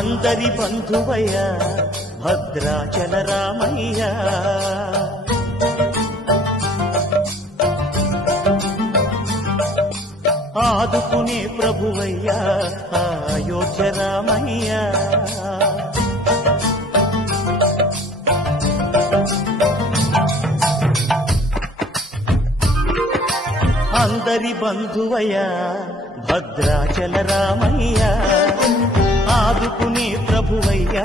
అందరి బంధువయ్య భద్రాచల రామయ్య ఆదుకునే ప్రభువయ్య అయోధ్య రామయ్య అందరి బంధువయ్య భద్రాచల రామయ్య ఆదుకునే ప్రభువయ్య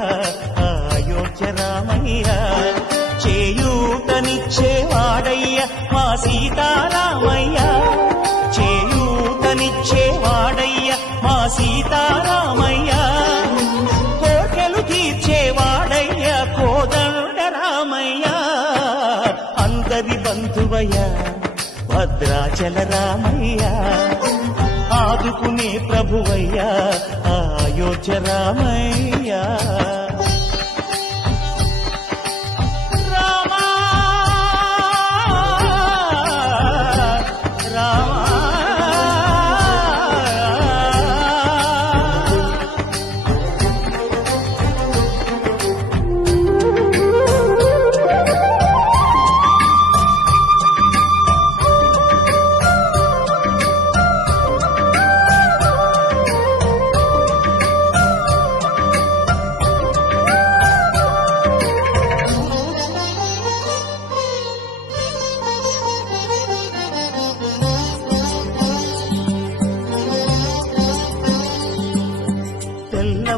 అయోధ్య రామయ్య చేయూతనిచ్చేవాడయ్య మా సీతారామయ్య చేయూతనిచ్చేవాడయ్య మా సీతారామయ్య కోర్కెలు తీర్చేవాడయ్య కోదండ రామయ్య అందరి బంధువయ్య భద్రాచల రామయ్య ఆదుకునే ప్రభువయ్య అయోధ్య రామయ్య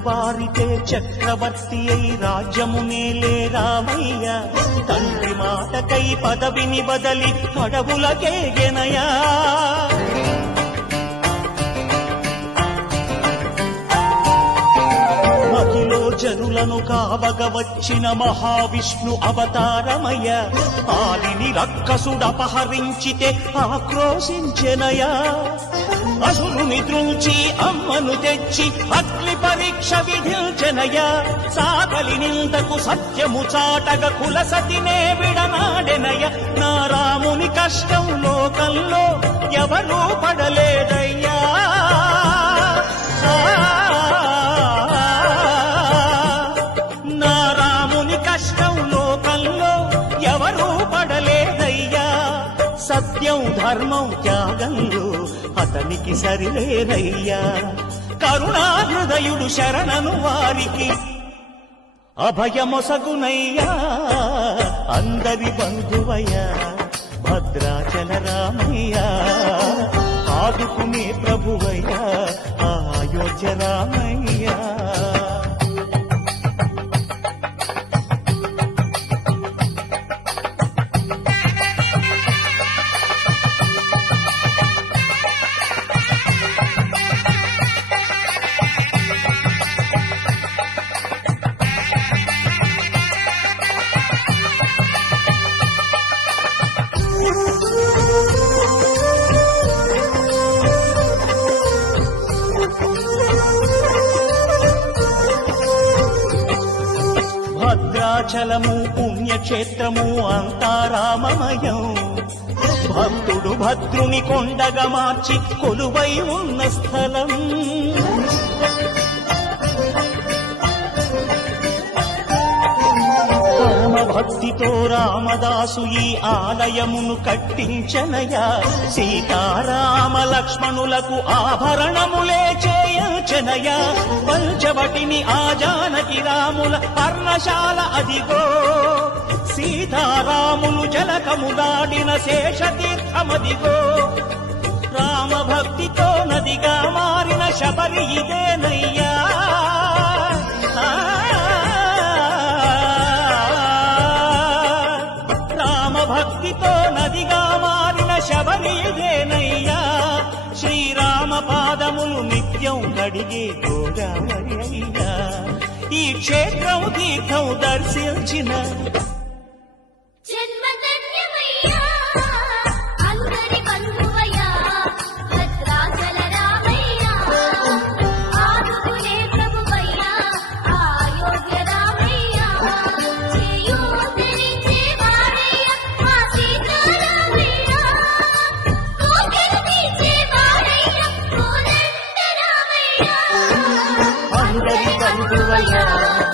వారితే చక్రవర్తి అయి రాజ్యమునేలే రామయ్య తండ్రి మాటకై పదవిని బదలి అడవులకేగెనయా మదిలో జనులను కావగ వచ్చిన మహావిష్ణు అవతారమయ్య ఆలిని రక్కసుడపహరించితే ఆక్రోశించెనయా అసురుని ద్రుంచి అమ్మను తెచ్చి అగ్ని పరీక్ష విధించెనయ సాగలి నిందకు సత్యము చాటగ కులసతినే విడనాడెనయ నా రాముని కష్టం లోకంలో ఎవరూ పడలేదయ్యా నా రాముని కష్టం లోకంలో ఎవరూ పడలేదయ్యా సత్యం ధర్మం త్యాగంలో అతనికి సరిలేరయ్యా కరుణాహృదయుడు శరణను వారికి అభయమొసగునయ్యా అందరి బంధువయ్య భద్రాచల రామయ్య ఆదుకునే ప్రభువయ్య అయోధ్య రామయ్య భద్రాచలము పుణ్యక్షేత్రము అంతా రామమయం భక్తుడు భద్రుని కొండగా మార్చి కొలువై ఉన్న స్థలం భక్తితో రామదాసు ఈ ఆలయమును కట్టించనయా సీతారామ లక్ష్మణులకు ఆభరణములే చేయించనయా పంచవటిని ఆ జానకి రాముల పర్ణశాల అదిగో సీతారాములు జలకము దాడిన శేషతీర్థమదిగో రామ భక్తితో నదిగా మారిన శబరి ఇదేనయ్యా భక్తితో నదిగా మారిన శబరి ఇదేనయ్యా శ్రీరామ పాదములు నిత్యం కడిగే గోదావరి అయ్యా ఈ క్షేత్రం తీర్థం దర్శించిన శివాయ